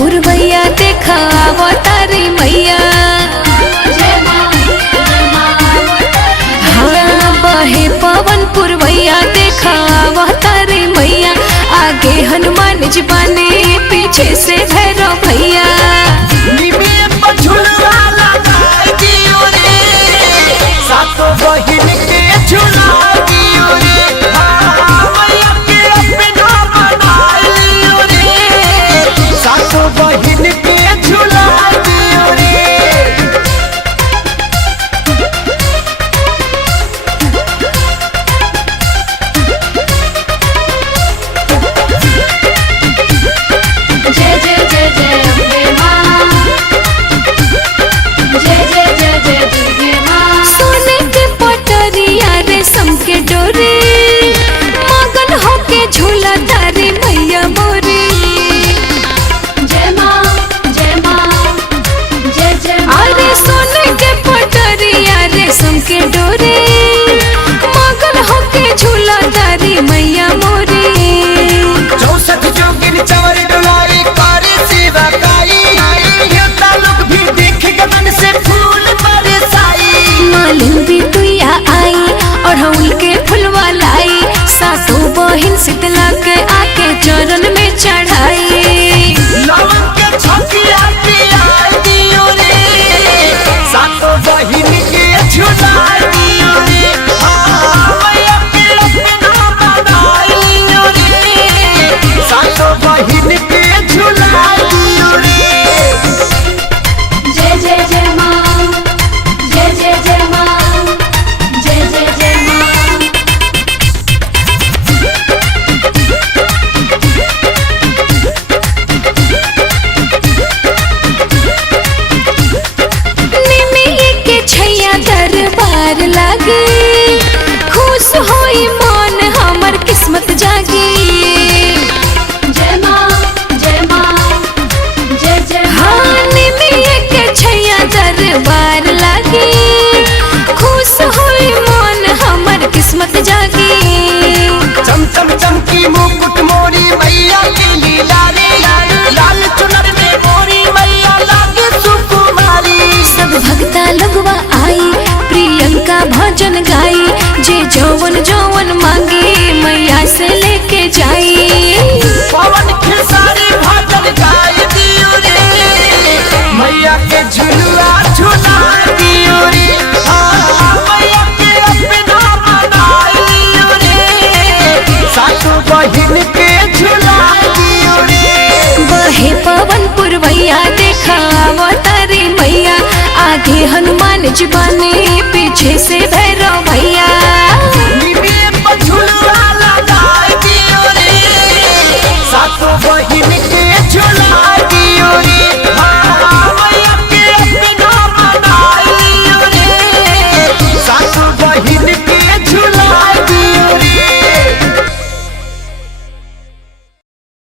पुरवैया देखा अवतारी मैया। हाँ बहे पवन पुरवैया देखा अवतारी मैया। आगे हनुमान जी बने पीछे से भैरव भैया। मगन होके झूला तारी मैया मोरी। जय माँ जय माँ जय जय। अरे सोने के पटरिया रेशम के डोरे मगन होके झूला तारी मैया मोरी। 64 जोगिन चवर डोलाई करे सेवा काई। योद्धा लोग भी देख के मन से फूल बरसाई। मालिन भी दुया आई और हउल के फुलवा लाई। सासू बहिन शीतला के आके चरण में चढ़ाई। लवन के छकिया पिया दियो रे सातो बहिन के झुला दियो रे। मैया के अपना बनाइयो रे सातो बहिन के झुला दियो रे। जय जय जय माँ जय जय जय माँ जय जय जय माँ। दरबार लागे खुश होई मन हमर किस्मत जागे। जय माँ जय माँ जय जय। हाँ निमिया के छैया दरबार लागे खुश होई मन हमर किस्मत जागे। चम चम चमकी मुकुट मोरी मैया की लीला रे। लाल चुनर में मोरी मैया लागे सुकुमारी। सब भक्ता लगवा आई प्रियंका भजन गाई। जे जौवन जौवन मांगे मैया से लेके जाई। पवन खेसारी भजन गाई दियो रे मैया के झुलुआ झुला दियो रे। मैया के अपना बनाइयो रे सासू बहिन के झुला दियो रे। बहे पवन पुरवैया देखा अवतारी मैया। आगे हनुमान जी बने